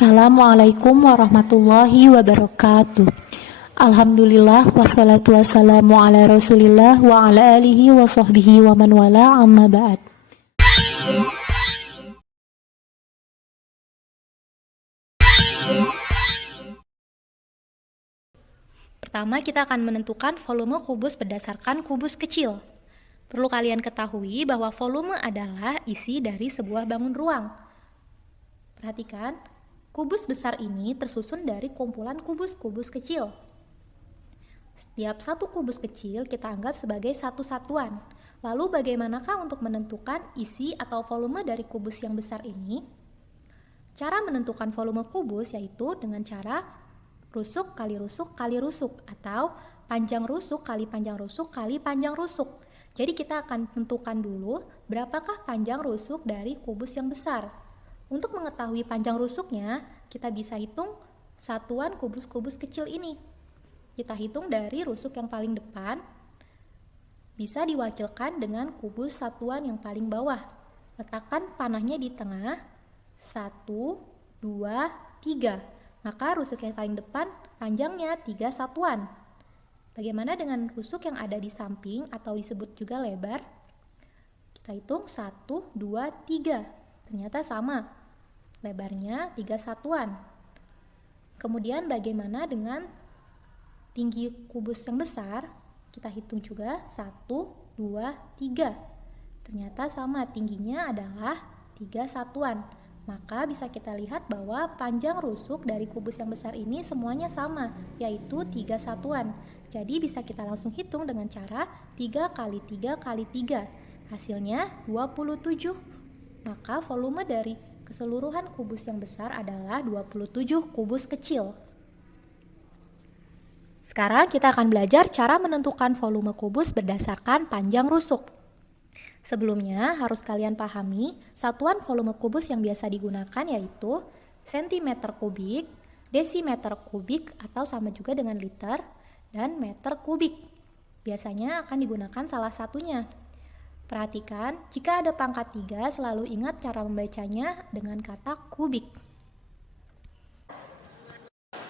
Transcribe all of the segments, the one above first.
Assalamualaikum warahmatullahi wabarakatuh. Alhamdulillah wassalatu wassalamu ala rasulillah wa ala alihi wa sahbihi wa man wala amma ba'd. Pertama, kita akan menentukan volume kubus berdasarkan kubus kecil. Perlu kalian ketahui bahwa volume adalah isi dari sebuah bangun ruang. Perhatikan, kubus besar ini tersusun dari kumpulan kubus-kubus kecil. Setiap satu kubus kecil kita anggap sebagai satu satuan. Lalu bagaimanakah untuk menentukan isi atau volume dari kubus yang besar ini? Cara menentukan volume kubus yaitu dengan cara rusuk kali rusuk kali rusuk atau panjang rusuk kali panjang rusuk kali panjang rusuk. Jadi kita akan tentukan dulu berapakah panjang rusuk dari kubus yang besar. Untuk mengetahui panjang rusuknya, kita bisa hitung satuan kubus-kubus kecil ini. Kita hitung dari rusuk yang paling depan, bisa diwakilkan dengan kubus satuan yang paling bawah. Letakkan panahnya di tengah, 1, 2, 3. Maka rusuk yang paling depan panjangnya 3 satuan. Bagaimana dengan rusuk yang ada di samping atau disebut juga lebar? Kita hitung 1, 2, 3. Ternyata sama. Lebarnya 3 satuan. Kemudian bagaimana dengan tinggi kubus yang besar? Kita hitung juga 1, 2, 3. Ternyata sama, tingginya adalah 3 satuan. Maka bisa kita lihat bahwa panjang rusuk dari kubus yang besar ini semuanya sama, yaitu 3 satuan. Jadi bisa kita langsung hitung dengan cara 3 kali 3 kali 3. Hasilnya 27. Maka volume dari keseluruhan kubus yang besar adalah 27 kubus kecil. Sekarang kita akan belajar cara menentukan volume kubus berdasarkan panjang rusuk. Sebelumnya harus kalian pahami satuan volume kubus yang biasa digunakan yaitu sentimeter kubik, desimeter kubik atau sama juga dengan liter, dan meter kubik. Biasanya akan digunakan salah satunya. Perhatikan, jika ada pangkat 3, selalu ingat cara membacanya dengan kata kubik.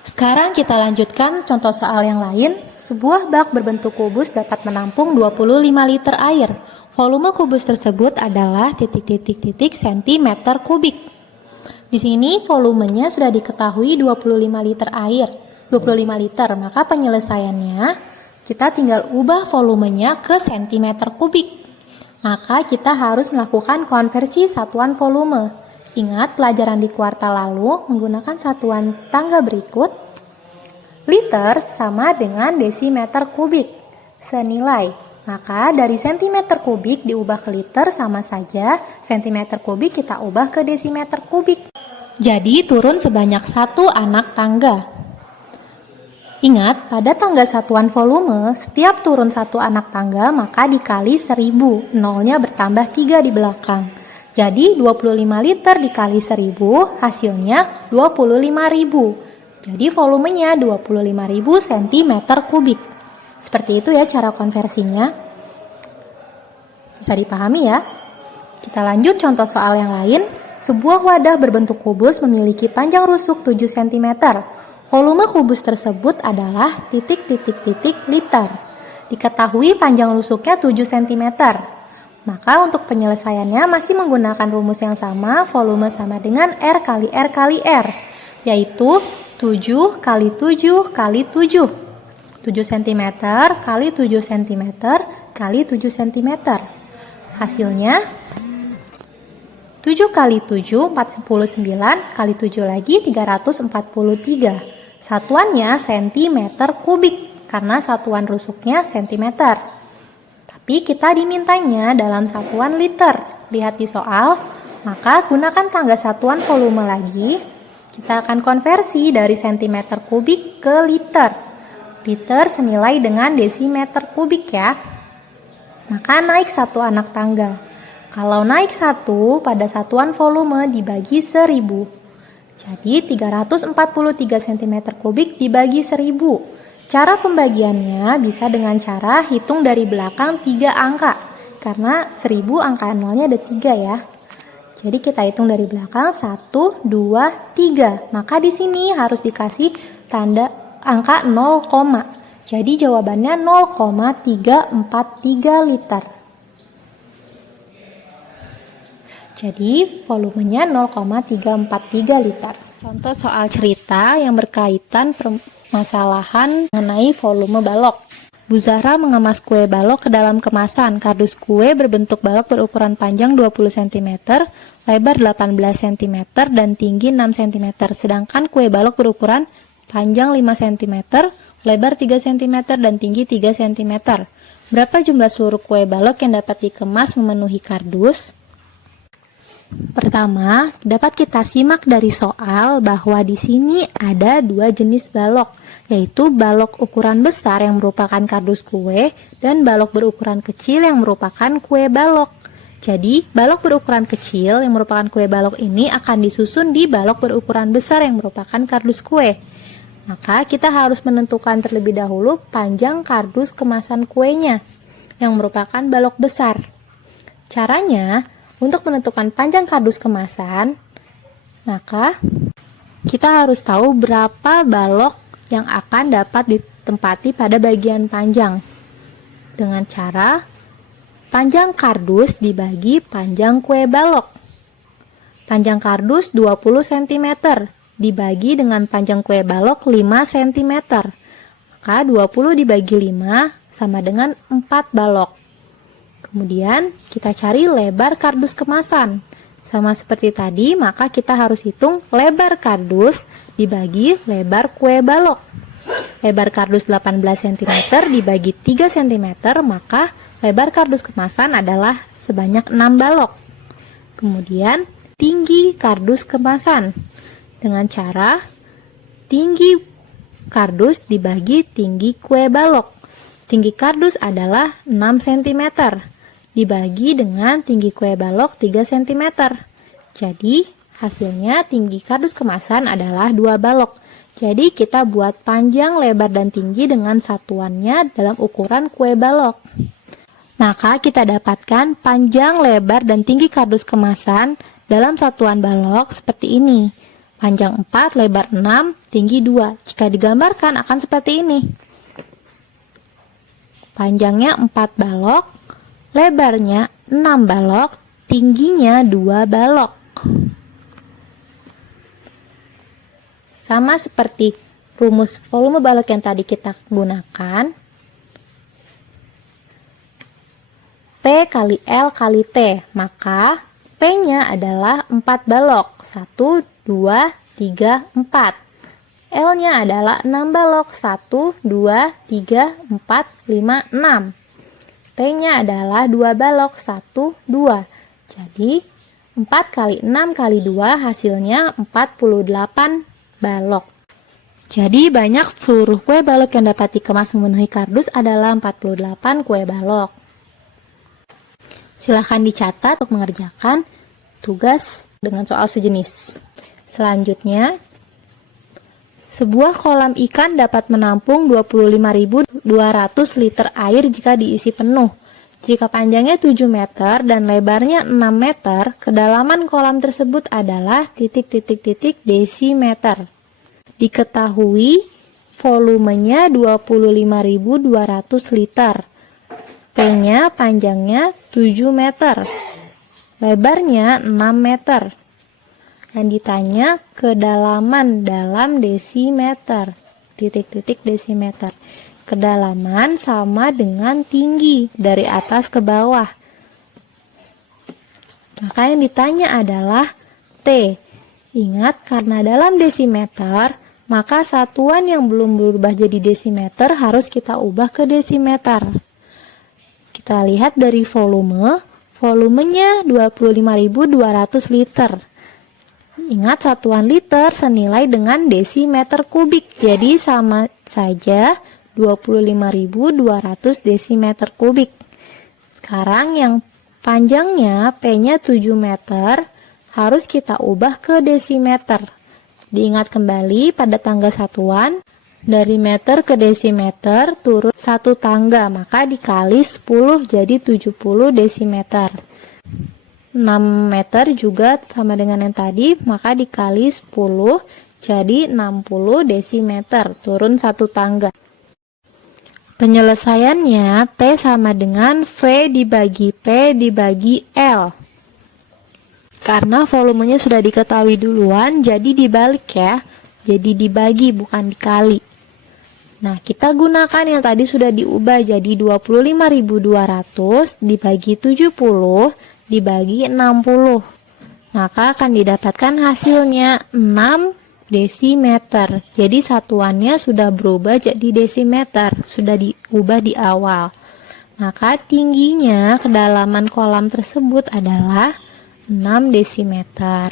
Sekarang kita lanjutkan contoh soal yang lain. Sebuah bak berbentuk kubus dapat menampung 25 liter air. Volume kubus tersebut adalah sentimeter kubik. Di sini volumenya sudah diketahui 25 liter air. 25 liter, maka penyelesaiannya kita tinggal ubah volumenya ke sentimeter kubik. Maka kita harus melakukan konversi satuan volume. Ingat pelajaran di kuartal lalu menggunakan satuan tangga berikut. Liter sama dengan desimeter kubik. Senilai. Maka dari sentimeter kubik diubah ke liter sama saja. Sentimeter kubik kita ubah ke desimeter kubik. Jadi turun sebanyak 1 anak tangga. Ingat, pada tangga satuan volume, setiap turun 1 anak tangga maka dikali 1000, nolnya bertambah 3 di belakang. Jadi 25 liter dikali 1000, hasilnya 25.000. Jadi volumenya 25.000 cm kubik. Seperti itu ya cara konversinya. Bisa dipahami ya? Kita lanjut contoh soal yang lain. Sebuah wadah berbentuk kubus memiliki panjang rusuk 7 cm. Volume kubus tersebut adalah liter. Diketahui panjang rusuknya 7 cm. Maka untuk penyelesaiannya masih menggunakan rumus yang sama, volume sama dengan R kali R kali R, yaitu 7 kali 7 kali 7. 7 cm kali 7 cm kali 7 cm. Hasilnya 7 kali 7, 49, kali 7 lagi 343. Satuannya sentimeter kubik, karena satuan rusuknya sentimeter. Tapi kita dimintanya dalam satuan liter. Lihat di soal, maka gunakan tangga satuan volume lagi. Kita akan konversi dari sentimeter kubik ke liter. Liter senilai dengan desimeter kubik ya. Maka naik 1 anak tangga. Kalau naik 1 pada satuan volume dibagi 1000. Jadi 343 cm kubik dibagi 1000. Cara pembagiannya bisa dengan cara hitung dari belakang 3 angka. Karena 1000 angka nolnya ada 3 ya. Jadi kita hitung dari belakang 1, 2, 3. Maka di sini harus dikasih tanda angka 0, jadi jawabannya 0,343 liter. Jadi volumenya 0,343 liter. Contoh soal cerita yang berkaitan permasalahan mengenai volume balok. Bu Zahra mengemas kue balok ke dalam kemasan. Kardus kue berbentuk balok berukuran panjang 20 cm, lebar 18 cm, dan tinggi 6 cm. Sedangkan kue balok berukuran panjang 5 cm, lebar 3 cm, dan tinggi 3 cm. Berapa jumlah seluruh kue balok yang dapat dikemas memenuhi kardus? Pertama, dapat kita simak dari soal bahwa di sini ada dua jenis balok, yaitu balok ukuran besar yang merupakan kardus kue dan balok berukuran kecil yang merupakan kue balok. Jadi, balok berukuran kecil yang merupakan kue balok ini akan disusun di balok berukuran besar yang merupakan kardus kue. Maka, kita harus menentukan terlebih dahulu panjang kardus kemasan kuenya yang merupakan balok besar. Caranya, untuk menentukan panjang kardus kemasan, maka kita harus tahu berapa balok yang akan dapat ditempati pada bagian panjang. Dengan cara panjang kardus dibagi panjang kue balok. Panjang kardus 20 cm dibagi dengan panjang kue balok 5 cm. Maka 20 dibagi 5 sama dengan 4 balok. Kemudian kita cari lebar kardus kemasan. Sama seperti tadi, maka kita harus hitung lebar kardus dibagi lebar kue balok. Lebar kardus 18 cm dibagi 3 cm, maka lebar kardus kemasan adalah sebanyak 6 balok. Kemudian tinggi kardus kemasan dengan cara tinggi kardus dibagi tinggi kue balok. Tinggi kardus adalah 6 cm. Dibagi dengan tinggi kue balok 3 cm. Jadi, hasilnya tinggi kardus kemasan adalah 2 balok. Jadi, kita buat panjang, lebar, dan tinggi dengan satuannya dalam ukuran kue balok. Maka, kita dapatkan panjang, lebar, dan tinggi kardus kemasan dalam satuan balok seperti ini. Panjang 4, lebar 6, tinggi 2. Jika digambarkan akan seperti ini. Panjangnya 4 balok, lebarnya 6 balok, tingginya 2 balok. Sama seperti rumus volume balok yang tadi kita gunakan. P kali L kali T. Maka P-nya adalah 4 balok. 1, 2, 3, 4. L-nya adalah 6 balok. 1, 2, 3, 4, 5, 6. T-nya adalah 2 balok, 1, 2. Jadi, 4 kali 6 kali 2 hasilnya 48 balok. Jadi, banyak seluruh kue balok yang dapat dikemas memenuhi kardus adalah 48 kue balok. Silahkan dicatat untuk mengerjakan tugas dengan soal sejenis. Selanjutnya, sebuah kolam ikan dapat menampung 25.200 liter air jika diisi penuh. Jika panjangnya 7 meter dan lebarnya 6 meter, kedalaman kolam tersebut adalah ... desimeter. Diketahui volumenya 25.200 liter. P-nya panjangnya 7 meter. Lebarnya 6 meter. Dan ditanya kedalaman dalam desimeter. Desimeter. Kedalaman sama dengan tinggi dari atas ke bawah. Maka yang ditanya adalah T. Ingat, karena dalam desimeter, maka satuan yang belum berubah jadi desimeter harus kita ubah ke desimeter. Kita lihat dari volumenya 25.200 liter. Ingat, satuan liter senilai dengan desimeter kubik. Jadi sama saja 25.200 desimeter kubik. Sekarang yang panjangnya P-nya 7 meter harus kita ubah ke desimeter. Diingat kembali pada tangga satuan, dari meter ke desimeter turun 1 tangga, maka dikali 10 jadi 70 desimeter. 6 meter juga sama dengan yang tadi, maka dikali 10 jadi 60 desimeter, turun 1 tangga. Penyelesaiannya T sama dengan V dibagi P dibagi L. Karena volumenya sudah diketahui duluan, jadi dibalik ya. Jadi dibagi bukan dikali. Nah, kita gunakan yang tadi sudah diubah jadi 25.200 dibagi 70 dibagi 60. Maka akan didapatkan hasilnya 6 desimeter. Jadi satuannya sudah berubah jadi desimeter, sudah diubah di awal. Maka tingginya kedalaman kolam tersebut adalah 6 desimeter.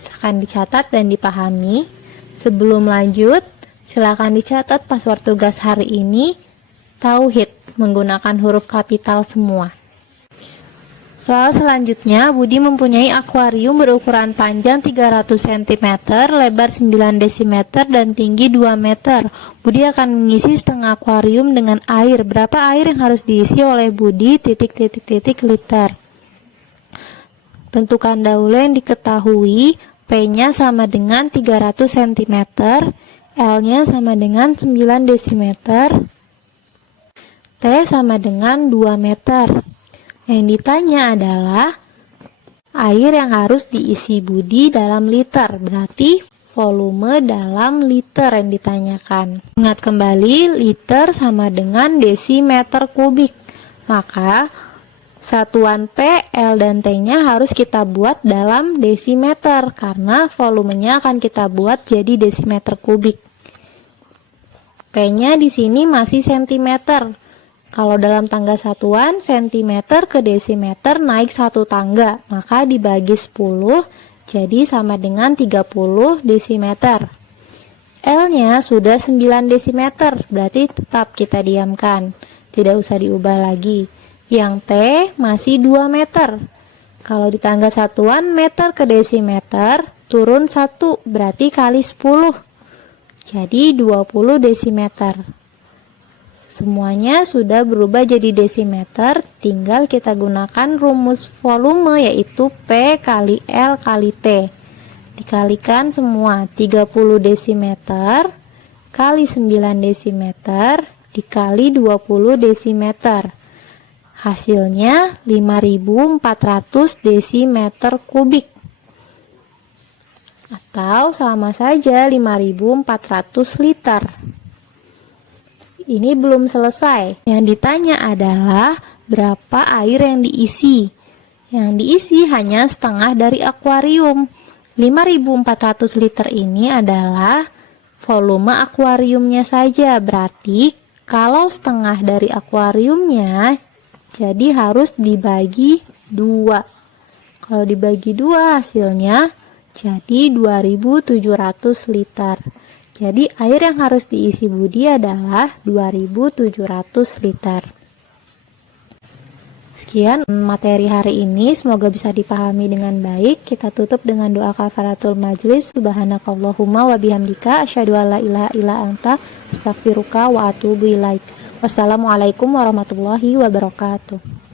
Silakan dicatat dan dipahami. Sebelum lanjut, silakan dicatat password tugas hari ini tauhid menggunakan huruf kapital semua. Soal selanjutnya, Budi mempunyai akuarium berukuran panjang 300 cm, lebar 9 dm dan tinggi 2 meter. Budi akan mengisi setengah akuarium dengan air. Berapa air yang harus diisi oleh Budi? Liter. Tentukan dahulu yang diketahui. P-nya sama dengan 300 cm, L-nya sama dengan 9 dm, T sama dengan 2 meter. Yang ditanya adalah air yang harus diisi Budi dalam liter, berarti volume dalam liter yang ditanyakan. Ingat kembali, liter sama dengan desimeter kubik. Maka satuan P, L, dan T-nya harus kita buat dalam desimeter karena volumenya akan kita buat jadi desimeter kubik. P-nya di sini masih sentimeter. Kalau dalam tangga satuan, sentimeter ke desimeter naik 1 tangga, maka dibagi 10 jadi sama dengan 30 desimeter. L-nya sudah 9 desimeter, berarti tetap kita diamkan, tidak usah diubah lagi. Yang T masih 2 meter. Kalau di tangga satuan meter ke desimeter turun 1 berarti kali 10. Jadi 20 desimeter. Semuanya sudah berubah jadi desimeter, tinggal kita gunakan rumus volume yaitu P kali L kali T. Dikalikan semua, 30 desimeter kali 9 desimeter dikali 20 desimeter. Hasilnya 5.400 desimeter kubik. Atau sama saja 5.400 liter. Ini belum selesai. Yang ditanya adalah berapa air yang diisi. Yang diisi hanya setengah dari akuarium. 5.400 liter ini adalah volume akuariumnya saja. Berarti kalau setengah dari akuariumnya, jadi harus dibagi 2. Kalau dibagi 2 hasilnya jadi 2.700 liter. Jadi air yang harus diisi Budi adalah 2.700 liter. Sekian materi hari ini, semoga bisa dipahami dengan baik. Kita tutup dengan doa kafaratul majlis. Subhanakallahumma wa bihamdika asyhadu alla ilaha illa anta astaghfiruka wa atubu ilaik. Wassalamualaikum warahmatullahi wabarakatuh.